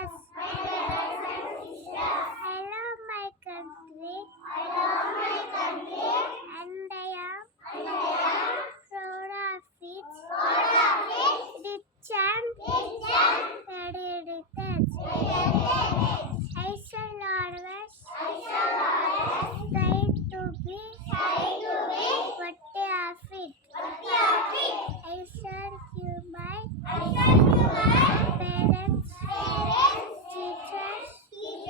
Yes.